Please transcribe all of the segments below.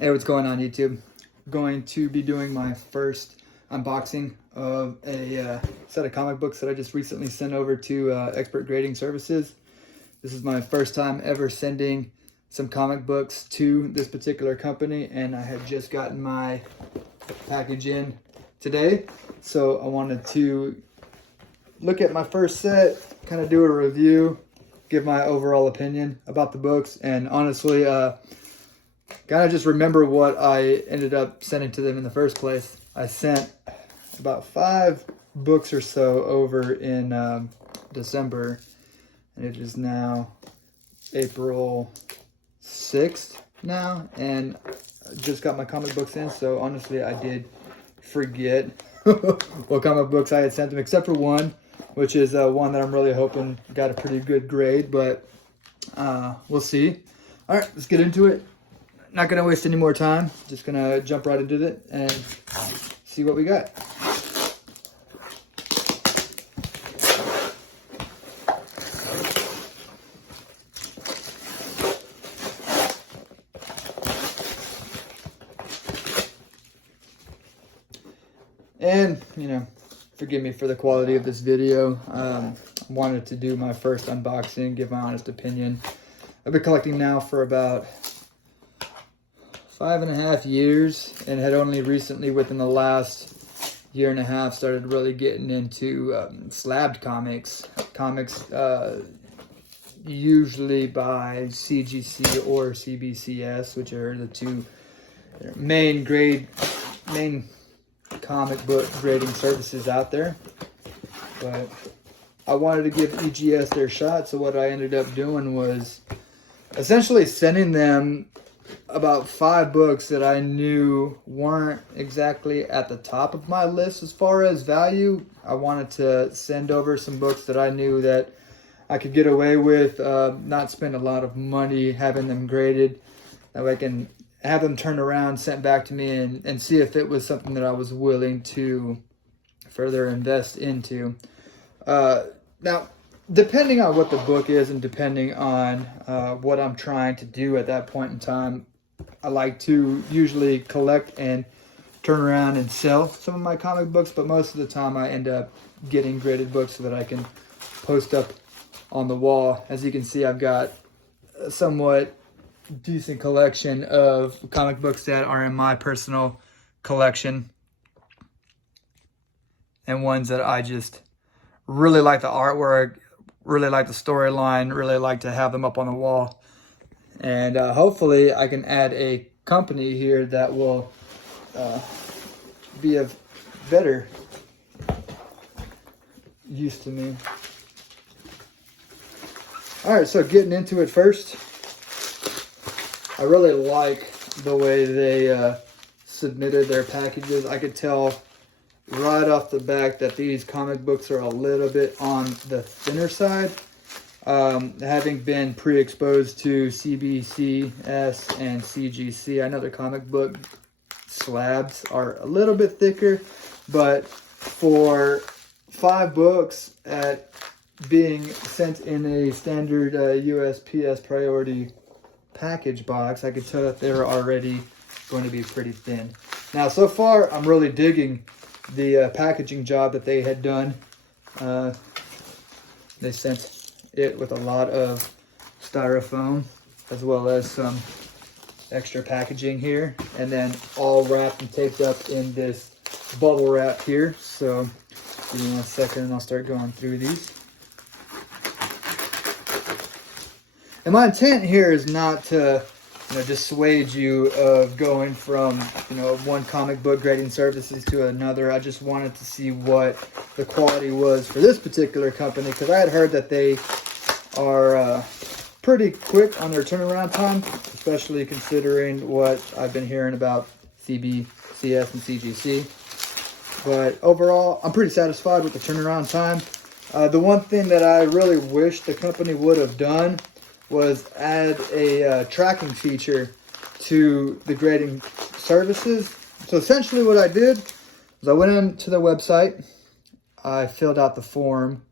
Hey, what's going on, YouTube? Going to be doing my first unboxing of a set of comic books that I just recently sent over to Expert Grading Services. This is my first time ever sending some comic books to this particular company, and I had just gotten my package in today. So I wanted to look at my first set, kind of do a review, give my overall opinion about the books, and honestly, kind of just remember what I ended up sending to them in the first place. I sent about 5 books or so over in December, and it is now April 6th now, and I just got my comic books in, so honestly I did forget what comic books I had sent them, except for one, which is one that I'm really hoping got a pretty good grade, but we'll see. All right, let's get into it. Not gonna waste any more time. Just gonna jump right into it and see what we got. And, forgive me for the quality of this video. Wanted to do my first unboxing, give my honest opinion. I've been collecting now for about 5.5 years, and had only recently, within the last year and a half, started really getting into slabbed comics. Usually by CGC or CBCS, which are the two main comic book grading services out there. But I wanted to give EGS their shot, so what I ended up doing was essentially sending them about 5 books that I knew weren't exactly at the top of my list as far as value. I wanted to send over some books that I knew that I could get away with, not spend a lot of money having them graded. That way I can have them turned around, sent back to me, and see if it was something that I was willing to further invest into. Now, depending on what the book is and depending on what I'm trying to do at that point in time, I like to usually collect and turn around and sell some of my comic books, but most of the time I end up getting graded books so that I can post up on the wall. As you can see, I've got a somewhat decent collection of comic books that are in my personal collection, and ones that I just really like the artwork, really like the storyline, really like to have them up on the wall. And hopefully I can add a company here that will be of better use to me. All right, so getting into it first, I really like the way they submitted their packages. I could tell right off the back that these comic books are a little bit on the thinner side. Having been pre-exposed to CBCS and CGC, I know the comic book slabs are a little bit thicker, but for 5 books at being sent in a standard USPS priority package box, I could tell that they're already going to be pretty thin. Now, so far, I'm really digging the packaging job that they had done. They sent it with a lot of styrofoam, as well as some extra packaging here, and then all wrapped and taped up in this bubble wrap here. So give me 1 second and I'll start going through these. And my intent here is not to dissuade you of going from one comic book grading services to another. I just wanted to see what the quality was for this particular company, because I had heard that they are pretty quick on their turnaround time, especially considering what I've been hearing about CBCS and CGC. But overall, I'm pretty satisfied with the turnaround time. The one thing that I really wish the company would have done was add a tracking feature to the grading services. So essentially what I did was I went into their website, I filled out the form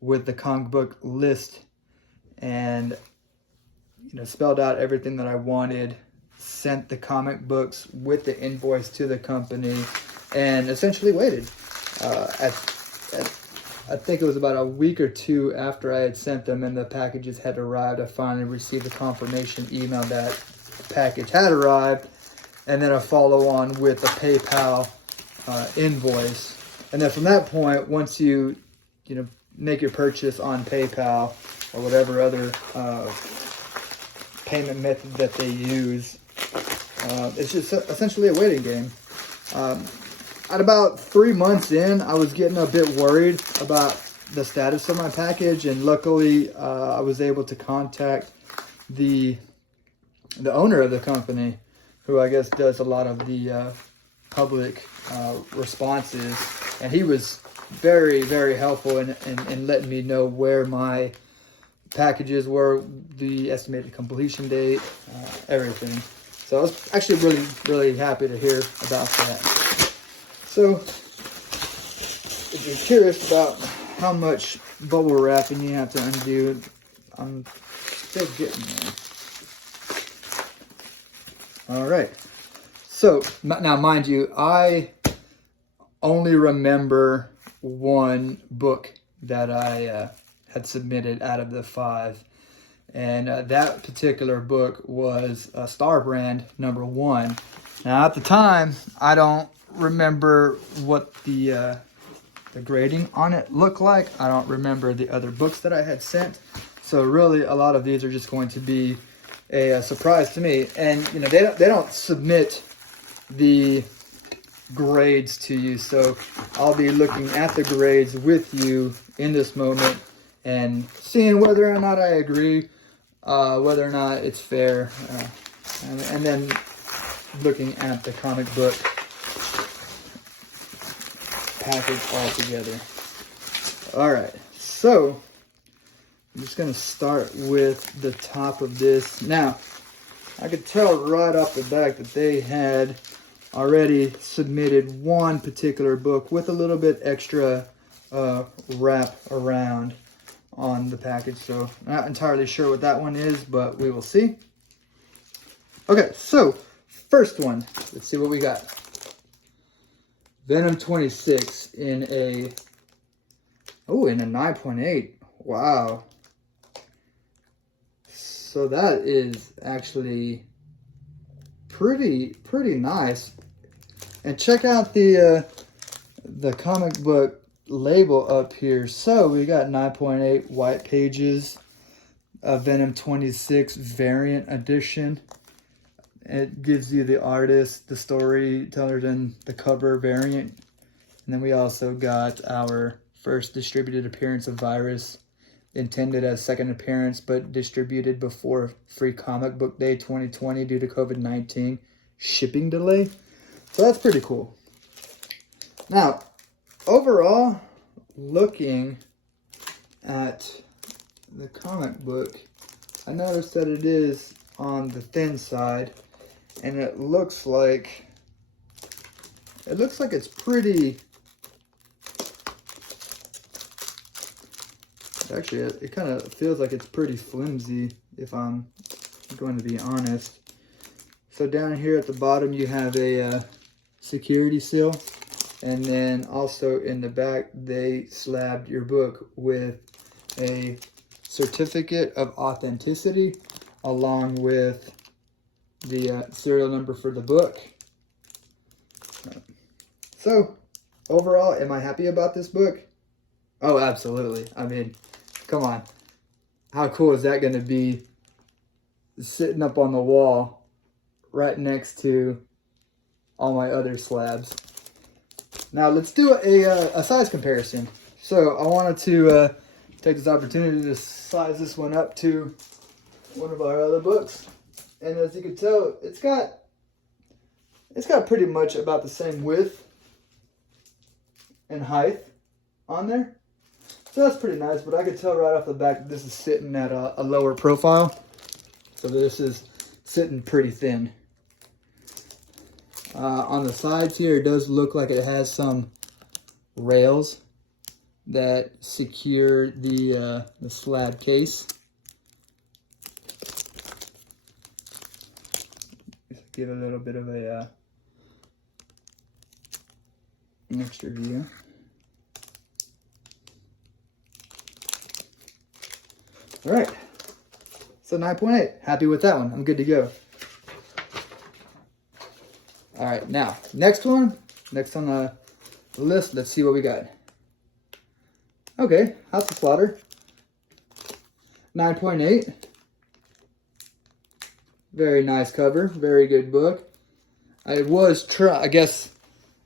with the comic book list, and spelled out everything that I wanted sent the comic books with the invoice to the company and essentially waited. I think it was about a week or two after I had sent them and the packages had arrived, I finally received a confirmation email that the package had arrived, and then a follow-on with a PayPal invoice. And then from that point, once you make your purchase on PayPal or whatever other payment method that they use, it's just essentially a waiting game. At about 3 months in, I was getting a bit worried about the status of my package, and luckily I was able to contact the owner of the company, who I guess does a lot of the public responses, and he was very, very helpful in letting me know where my packages were, the estimated completion date, everything. So I was actually really, really happy to hear about that. So, if you're curious about how much bubble wrapping you have to undo, I'm still getting there. Alright, so now mind you, I only remember one book that I had submitted out of the 5. And that particular book was Star Brand #1. Now at the time, I don't remember what the grading on it looked like. I don't remember the other books that I had sent. So really, a lot of these are just going to be a surprise to me. And they don't submit the grades to you, so I'll be looking at the grades with you in this moment and seeing whether or not I agree, whether or not it's fair, and then looking at the comic book package all together. Alright, so I'm just going to start with the top of this. Now, I could tell right off the back that they had already submitted one particular book with a little bit extra wrap around on the package. So I'm not entirely sure what that one is, but we will see. Okay, so first one. Let's see what we got. Venom 26 in a 9.8. Wow. So that is actually pretty nice. And check out the comic book label up here. So we got 9.8 white pages, Venom 26 variant edition. It gives you the artist, the storyteller, and the cover variant. And then we also got our first distributed appearance of Virus, intended as second appearance, but distributed before Free Comic Book Day 2020 due to COVID-19 shipping delay. So that's pretty cool. Now, overall, looking at the comic book, I noticed that it is on the thin side, and it looks like it's pretty. Actually, it kind of feels like it's pretty flimsy, if I'm going to be honest. So down here at the bottom, you have a security seal. And then also in the back, they slabbed your book with a certificate of authenticity, along with the serial number for the book. So, overall, am I happy about this book? Oh, absolutely. I mean, come on. How cool is that going to be, sitting up on the wall right next to all my other slabs? Now, let's do a size comparison. So, I wanted to take this opportunity to size this one up to one of our other books. And as you can tell, it's got pretty much about the same width and height on there. So that's pretty nice, but I could tell right off the back that this is sitting at a lower profile. So this is sitting pretty thin. On the sides here, it does look like it has some rails that secure the slab case. give a little bit of a an extra view. All right, so 9.8, happy with that one. I'm good to go. All right, now, next on the list, let's see what we got. Okay, House of Slaughter, 9.8. Very nice cover, very good book. I guess,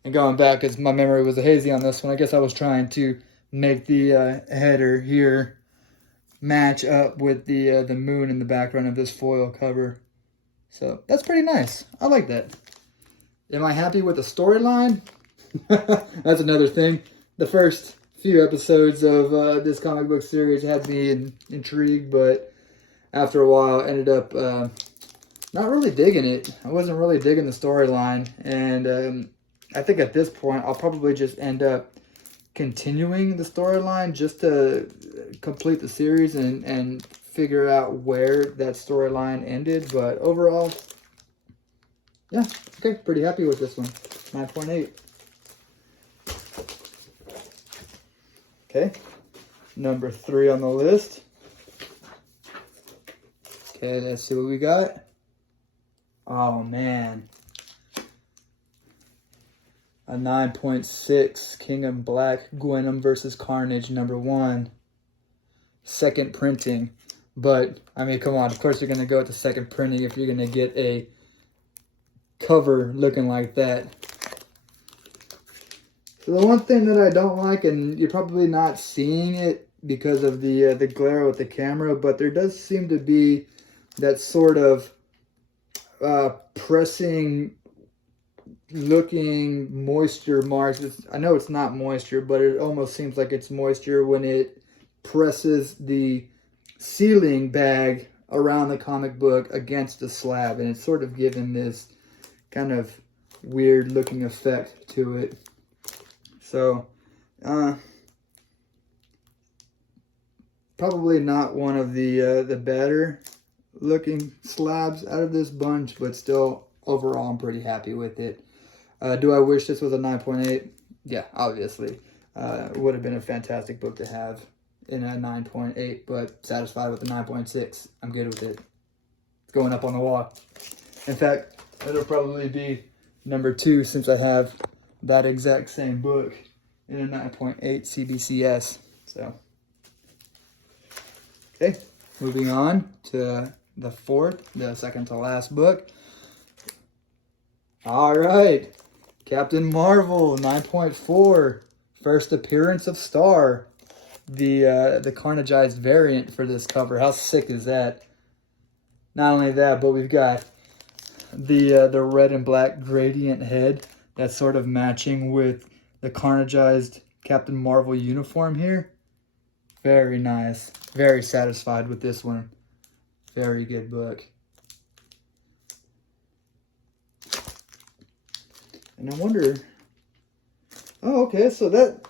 and going back, as my memory was hazy on this one, I guess I was trying to make the header here match up with the moon in the background of this foil cover. So that's pretty nice. I like that. Am I happy with the storyline? That's another thing. The first few episodes of this comic book series had me intrigued, but after a while ended up not really digging it. I wasn't really digging the storyline, and I think at this point I'll probably just end up continuing the storyline just to complete the series and figure out where that storyline ended. But overall, yeah, okay, pretty happy with this one. 9.8. Okay, number 3 on the list. Okay, let's see what we got. Oh man, a 9.6 King of Black Gwenom versus Carnage #1, second printing. But I mean, come on, of course you're gonna go with the second printing if you're gonna get a cover looking like that. So the one thing that I don't like, and you're probably not seeing it because of the glare with the camera, but there does seem to be that sort of pressing looking moisture marks. I know it's not moisture, but it almost seems like it's moisture when it presses the sealing bag around the comic book against the slab, and it's sort of giving this kind of weird looking effect to it. So probably not one of the better looking slabs out of this bunch, but still overall I'm pretty happy with it. Do I wish this was a 9.8? Yeah, obviously. It would have been a fantastic book to have in a 9.8, but satisfied with the 9.6. I'm good with it. It's going up on the wall. In fact, it'll probably be number 2 since I have that exact same book in a 9.8 CBCS. So, okay, moving on to the second to last book. All right, Captain Marvel 9.4, first appearance of Star, the carnageized variant for this cover. How sick is that? Not only that, but we've got the red and black gradient head that's sort of matching with the carnageized Captain Marvel uniform here. Very nice. Very satisfied with this one. Very good book. And I wonder... Oh, okay, so that...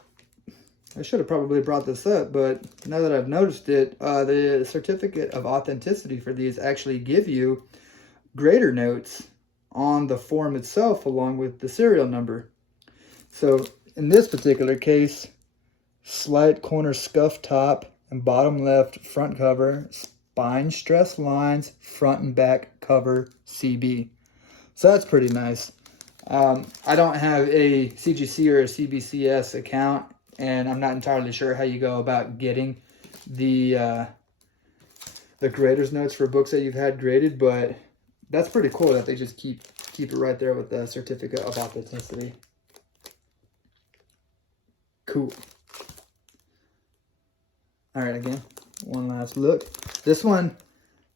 I should have probably brought this up, but now that I've noticed it, the certificate of authenticity for these actually give you grader notes on the form itself along with the serial number. So in this particular case, slight corner scuff top and bottom left front cover, spine stress lines, front and back cover CB. So that's pretty nice. I don't have a CGC or a CBCS account, and I'm not entirely sure how you go about getting the grader's notes for books that you've had graded, but that's pretty cool that they just keep it right there with the certificate of authenticity. Cool. All right, again, one last look. This one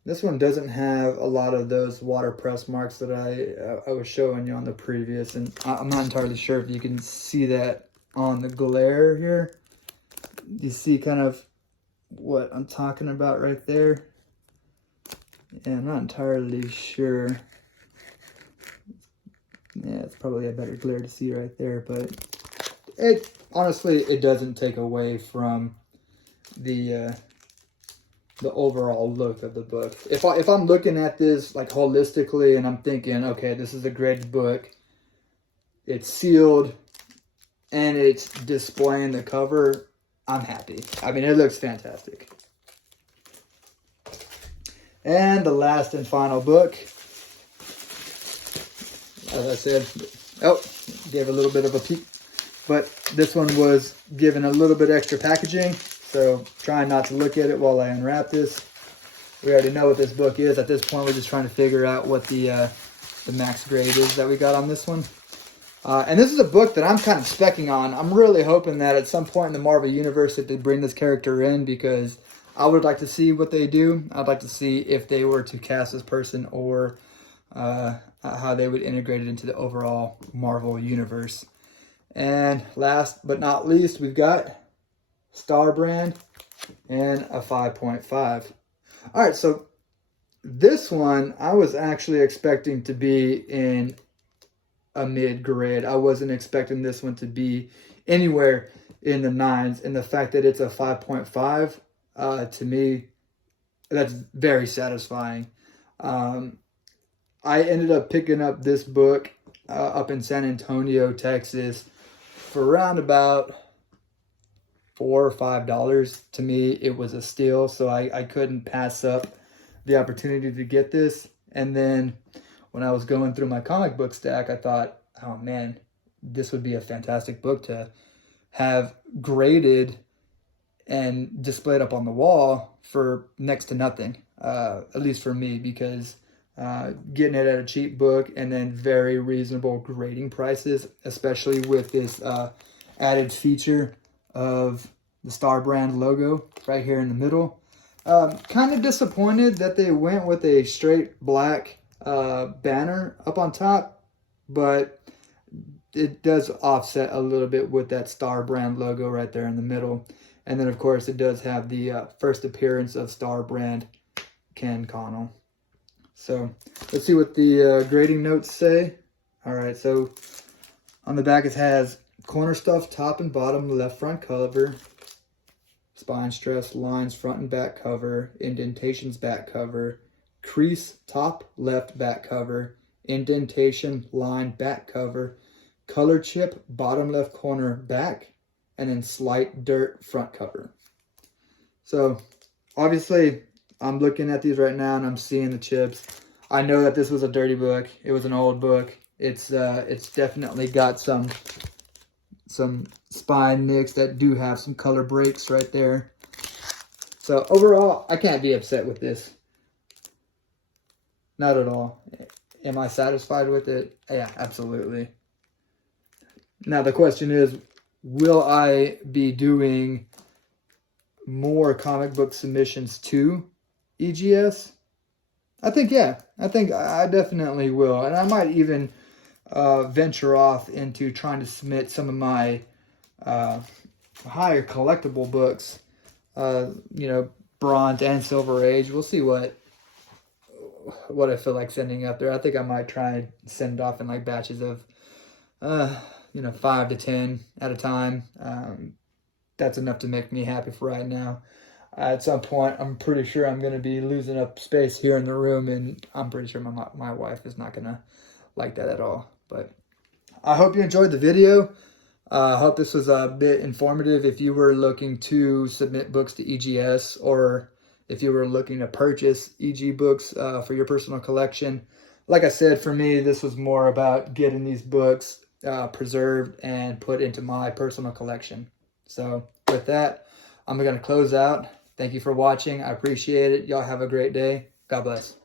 doesn't have a lot of those waterpress marks that I was showing you on the previous, and I'm not entirely sure if you can see that on the glare here. You see kind of what I'm talking about right there? Yeah, I'm not entirely sure. Yeah, it's probably a better glare to see right there, but it honestly, it doesn't take away from the the overall look of the book. If I'm looking at this like holistically and I'm thinking, okay, this is a graded book, it's sealed, and it's displaying the cover, I'm happy. I mean, it looks fantastic. And the last and final book, as I said, gave a little bit of a peek, but this one was given a little bit extra packaging, so trying not to look at it while I unwrap this. We already know what this book is. At this point, we're just trying to figure out what the max grade is that we got on this one. And this is a book that I'm kind of specking on. I'm really hoping that at some point in the Marvel Universe that they bring this character in, because I would like to see what they do. I'd like to see if they were to cast this person, or how they would integrate it into the overall Marvel Universe. And last but not least, we've got Star Brand and a 5.5. All right, so this one I was actually expecting to be in a mid-grade. I wasn't expecting this one to be anywhere in the 9s, and the fact that it's a 5.5, to me, that's very satisfying. I ended up picking up this book up in San Antonio, Texas, for around about $4 or $5. To me, it was a steal, so I couldn't pass up the opportunity to get this. And then when I was going through my comic book stack, I thought, oh man, this would be a fantastic book to have graded and displayed up on the wall for next to nothing, at least for me, because getting it at a cheap book and then very reasonable grading prices, especially with this added feature of the Star Brand logo right here in the middle. Kind of disappointed that they went with a straight black banner up on top, but it does offset a little bit with that Star Brand logo right there in the middle. And then, of course, it does have the first appearance of Star Brand, Ken Connell. So let's see what the grading notes say. All right, so on the back it has corner stuff, top and bottom, left front cover, spine stress, lines, front and back cover, indentations, back cover, crease, top, left, back cover, indentation, line, back cover, color chip, bottom left corner, back, and then slight dirt, front cover. So obviously I'm looking at these right now and I'm seeing the chips. I know that this was a dirty book. It was an old book. It's definitely got some spine nicks that do have some color breaks right there. So overall, I can't be upset with this. Not at all. Am I satisfied with it? Yeah, absolutely. Now the question is, will I be doing more comic book submissions to EGS? I think, yeah. I think I definitely will. And I might even venture off into trying to submit some of my higher collectible books, you know, Bronze and Silver Age. We'll see what I feel like sending up there. I think I might try and send it off in like batches of, you know, 5 to 10 at a time. That's enough to make me happy for right now. At some point, I'm pretty sure I'm going to be losing up space here in the room, and I'm pretty sure my wife is not going to like that at all. But I hope you enjoyed the video. I hope this was a bit informative if you were looking to submit books to EGS, or if you were looking to purchase EG books for your personal collection. Like I said, for me, this was more about getting these books preserved and put into my personal collection. So with that, I'm going to close out. Thank you for watching. I appreciate it. Y'all have a great day. God bless.